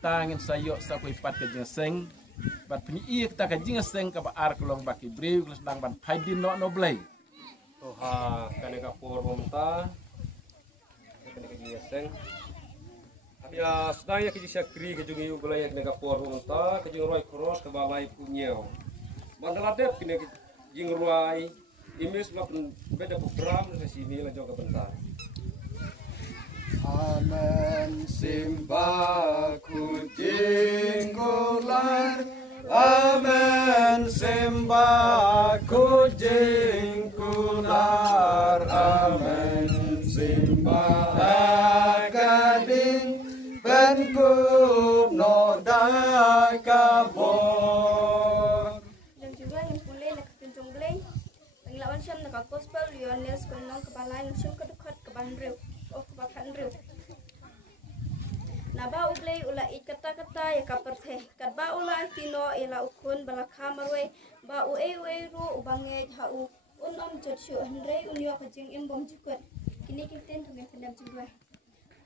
tangin sayok sa koy pat ka jing seng bat pni ik ta ka jing seng ka ba ar kolong baki brew klas dang ban phaidin no blay to ha kaneka por bomta kaneka jing seng ya sedang ya kijak kri kejungi ubelai yang kaneka por bomta kejung roi cross ke balai punyau mandaladep kene jing roi imis lapen beda program di sini lanjut ke bentar. Amen sembah ku jingkular, amen sembah ku jingkular, amen sembah gading penku noda kabor. Dan juga yang pulih nak tunjung belai, penglawan syam nak gospel Lionel sekolah kepala yang syam kedekat ke Bandreu. Oh kebakan riu. Naba ublay ula kata-kata ya kaperthe. Kadba ula tino ila ukun balakha marwe ba ue ru ubange hau unom jotshu andre unyo kajing imbom jukut. Kini kiten thungen pendam jingwa.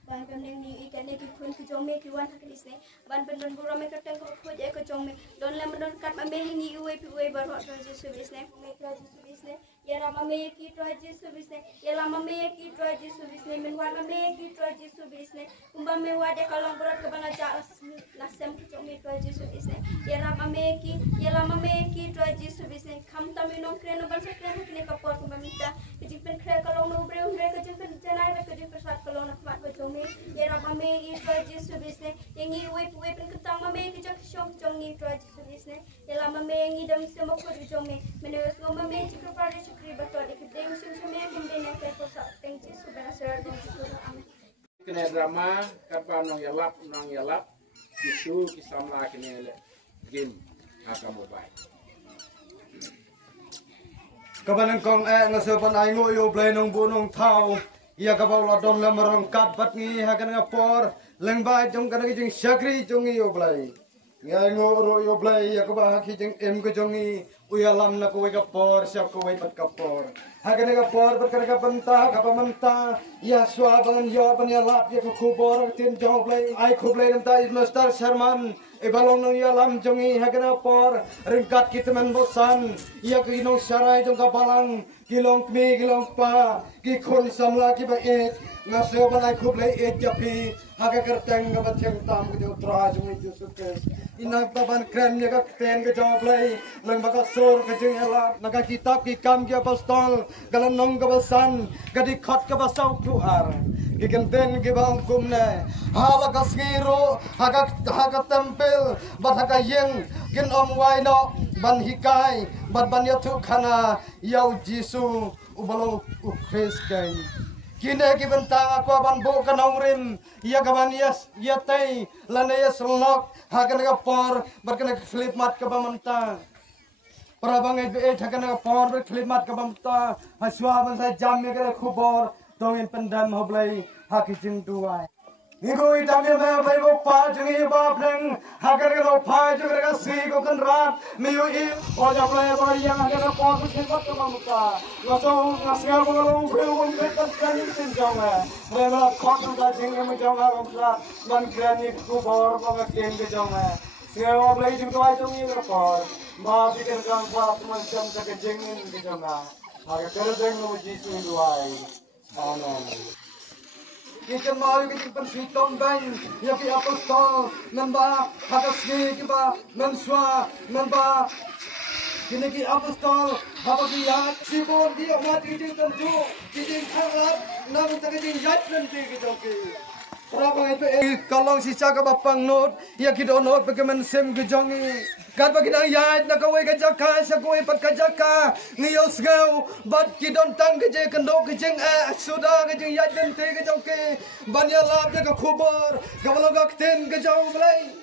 Ban kamneng ni ikane ki kun ki jome ki wan hakis ne. Ban pendon bura me kateng ko khoj e ko jome. Don le mendon kat ma me hingi ue pi ue bar hot raji service ne. Me raji service ne. Ya rama me ki traji service ne. Ya lama me ki traji service ne. Men wan me ki traji service ne. Umba me wade kalong berat ke bana ja nasem ki jome traji service ne. Ya rama me ki ya lama me ki traji service ne. Kham ta me nong kren ban sa kren kne kapor kumba minta. Ki pen kre kalong no bre bre ke jin pen janai ke jin persat kalong nak mat ko jome. Ya rama me ki traji service ne. Yengi ue pen ketang ma me ki jak shong jongi traji service ne. Ya lama me yengi dam semok ko jome. Menes ngoma me ki prepare kriba to de kideng sumsume binde ne ke ko sa tengci subana ser dan sikura amin. Kene drama kadba nong yalap kisu kisamla kene game aka mobile. Kabanang kong ngasopan ay ngoyo blay nong bunong tao. Iya kabaw la dom la marong kat bat ngi hakan nga por lengba jong kana jing syakri jong iyo blay. Ngai ngoro yo blay ya kabah ki jing em ko jongi uyalam na ko ka por siap ko wai pat ka por. Hakan nga por pat kana ka banta ka pamanta ya swaban yo ban ya lap ya ko kubor tin jong blay ai kublay nta is master sharman e balong nang ya lam jongi hakan nga por ringkat kitman bosan ya ki nong sarai jong ka balang kilong kmi kilong pa ki khon samla ki ba et ngaso ban ai kublay et japi haga kerteng ga batheng tam ko tra jong i jusukes inak baban krem ya ka ten ga jong blay lang baka sor ka jing ela naga kitab ki kam ki apostol galan nong ga basan gadi khat ka basau tuar ki genten ki bang kumne hala ka skiro haga tempel bat haga yeng gin om waino ban hikai ban ya thu khana yau jisu ubalong ukres kai kine ki bentang aku ban bo kanong rim ya gaban yes ya tei lane yes lok hagan ga por barkan flip mat ka bamanta parabang e hagan ga por ber flip mat ka bamanta haswa ban sa jam me ga khubor tongin pendam hoblai hakijing duai Nigo idam ya me bai bo pa jungi ba pleng hagar ga pa jungi ga si ko kan rat me yo I o ja play ba yang hagar ga pa ko chen ba ka ma muka no so ngasnga ko lo bre ko me kan kan tin jong ha re ma khot ka jing me jong ha ko sa ban kran ni ko bor ko ga ken ke jong ha se o play jing ko ai jungi ga pa ma bi kan kan pa man cham ka jing ni ke jong ha hagar ka jing no ji su duai amen Kita mau kita bersihkan bang, ya kita apostol, namba hakasni kita menswa, namba kini kita apostol, apa dia sibuk dia umat kita tentu, kita harap namun tak kita jat nanti kita ke. Berapa itu kalau sisa ke bapang not, ya kita not bagaimana sem kejongi. Kat bagi nang yat nak kawai kajaka, sakawai pat kajaka, ngiyos gaw, bat kidon tang kaje kendo kajeng sudah kajeng yat dente kajoke, banya lap ka khubor, kawalo gakten kajaw blay.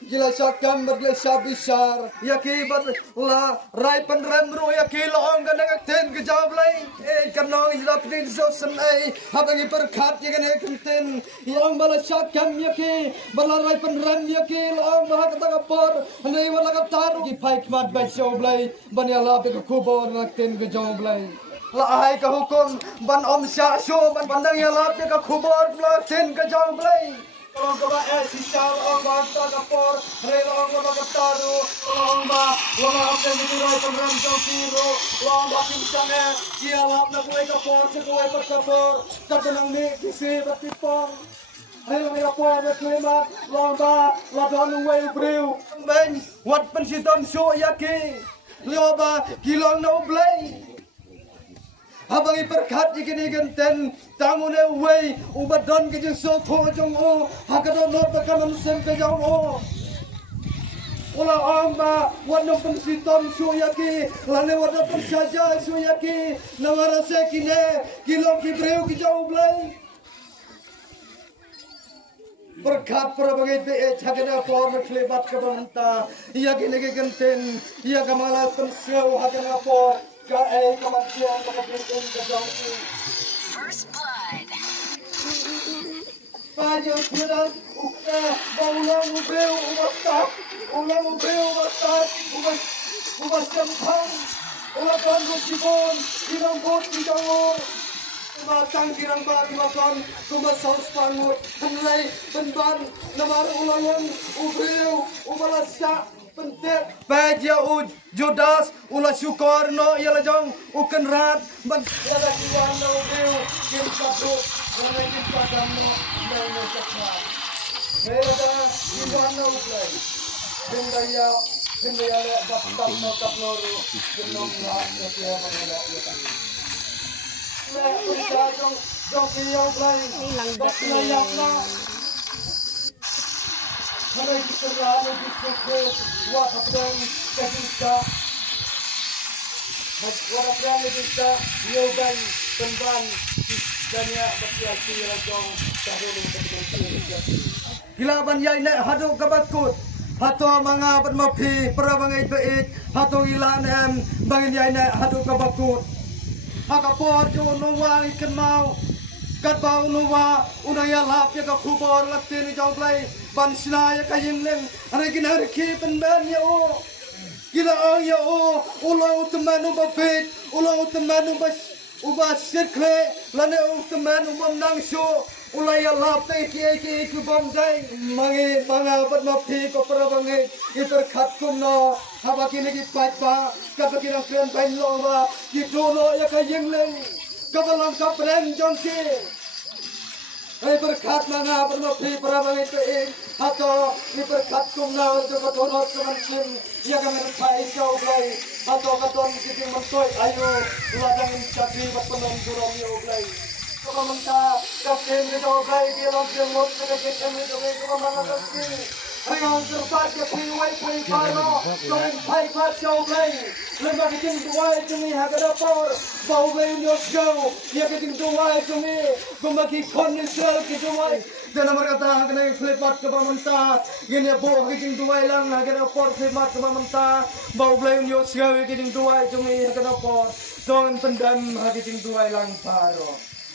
Gila sakam bergila sabisar, yaki bat la rai penremro yaki loong ka nagakten kajaw blay. Kanong ilapnin sosan ay habang iperkat yakan ekenten, yang bala sakam yaki, bala rai penrem yaki loong mahakatagapor, anay wala kataro ki paik mat bay show blay, banya lap ka khubor nagakten kajaw blay. Lahay ka hukum ban om sya show ban bandang ya lap ka khubor nagakten kajaw blay. Long ba si chao long ba ta ka por re long ba ka taru long ba apne ni roi program jo tiro long ba kim chane kia lap na koi ka por se koi par ka por ta nang ni kisi ba ti pong ai long ka por na koi ma long ba la don wei breu ben wat pen si tom sho yaki lo ba kilong no blai Habang iperkat jikini genten tangune wei ubadon ke jeng so tho jong o hakadon not bakanon sem ke jong o Ola amba wadno pen si tom sho yaki lane wadno pen saja sho yaki nawara se kine kilong ki breu ki jong blai Berkat perbagai be chagena por meklebat ke banta ia kene ke genten ia kamala penseu hakena por ka kematian kematian ke jongsi First blood Pajo sudah ukta ulang ubreu ubastat ubas sempang ulang kan gosipon kirang bot kijangor Matang kirang bagi makan kuma saus pangut henlai benban namar ulangan ubreu ubalasa pentek baja judas ula syukorno yala jong uken rat ban yala diwana ubreu kim satu lana kim sadamno nang sakha heda diwana ubreu hendaya le bastam no kapnoru genom la ya mangala ya Jong kiyong play. Bak layak na. Hanay kisaraan ng discipline. Wakaplang kasista. Wakaplang kasista. Yogan. Temban. Kanya bakyal sila jong tahulong kapitang Kilaban yay na hado kabakot. Hato mga patmapi. Para mga ibait. Hato ilanem. Bangin yay na hado kabakot. Hakapor jo nuwa ikan mau kat bau nuwa unaya lap ya ka khubor lakte ni jong play ban sina ya ka yinleng are ginar ki pen ban ya o gila ang ya o ulo utmanu ba fit ulo utmanu ba uba sikle lane utmanu bam nang sho ulaya lap te ki bom dai mangi manga pat ma phi ko pra bangi itar khat kum no haba kini ki pat ba kapaki nang kren bain lo ba ki dono ya ka yingleng kabalang ka prem jong ki ai berkat manga pat ma phi pra bangi te hato ni berkat kum na jo ka dono saman sim ya ka men pai so blai hato ka don ki ting mantoi ayo ladang in chakri bat panom durong yo blai Kamanta kapten ni do gai di long jengot ke kapten ni do gai kamana kapten ayang serpat ke freeway paro tong pai pat show gai lemba kiting duai tumi hagada por bau gai nyos go ya kiting duai tumi gumaki kon ni sel ki duai dan amar kata kena flipat ke pamanta gini bo kiting duai lang hagada por flipat ke pamanta bau gai nyos go kiting duai tumi hagada por tong pendam kiting duai lang paro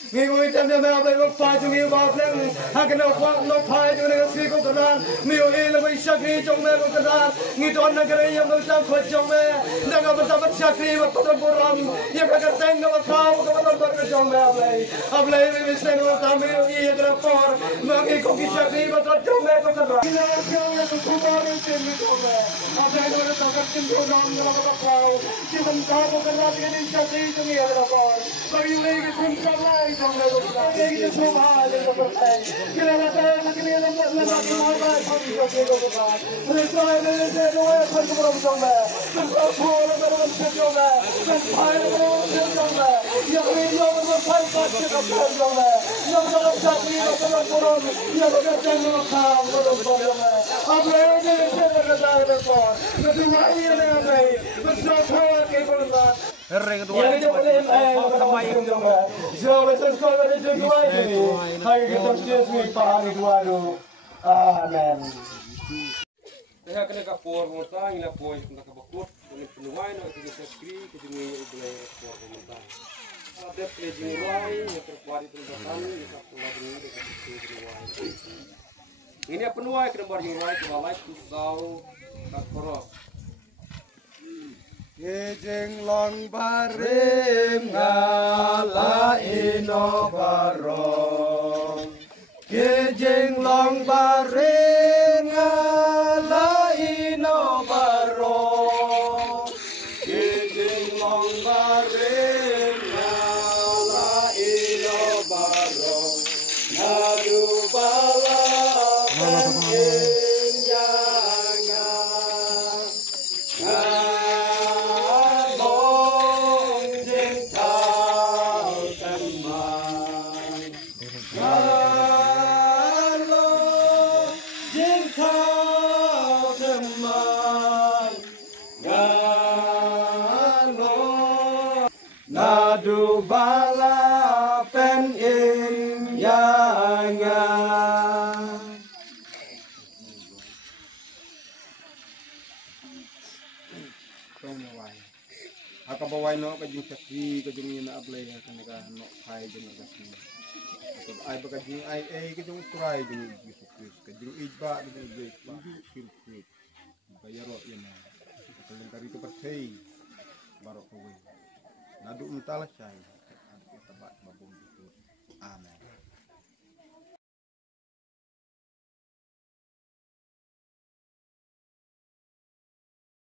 Ngui tan de ma bai pa chu ngi ba pleng ha kana kwa no phai chu ne si ko kana mi o e la bai shakri chong me ko kana ngi don na kare yam ta kho chong me na ga ba ta shakri ba pa don boram ye ka ka teng ga ba khao ko ba don ba chong me ab lai me se no ta mi o e gra por ma ngi ko ki shakri ba ta chong me ko kana ina ko ya ko ko ba ni te mi ko me a dai no ta ka tin do nam na ba khao ki ban ta ko kana ni shakri chu ngi gra por ba yu le ki tin ka lai Jom le ko ta ke so ba le ko ta ke la ta na ke le na ba ki mo ba ko ki ko ko ba le so le le do e ko ko ko ba ko ko le ko ko ko ba ko pai le ko ko ba ya le yo ko pai ko ko ko ba yo ko sa ni ko ko ko ya ko ta no ka ko ko ba ab le le se le da le ko no tu na i le ba ko so ko ke ko ba Herring kedua. Sampai yang So let's go to the dua ini. Hai kita sih sih paham dua tu. Amen. Saya kena kapor monta, ina poi kena kabakut, kena penuai nak kita sekri, kita ni boleh kapor monta. Ada pledging ruai, yang terkuari tembakan, kita pulang ini dekat ruai. Ini penuai kena barjing ruai, kita live tusau kaporos. Kejeng long barim ngala ino barong. Kejeng jing long baring alai no baro jing long baring alai no baro nadu bala in yanga mong jing tao tan mai Halo, jing thao thân man, halo, na du bala pen in yanga. Akabawai no kajing sakri kajing ina ablay kanaka no kai jeng kasih. Ay baka jing ay kajing turay jeng Yesus Kristus kajing iba kajing iba Kristus bayaro yan na kaling kari to percay baro ko nadu untala siya adu tabat babong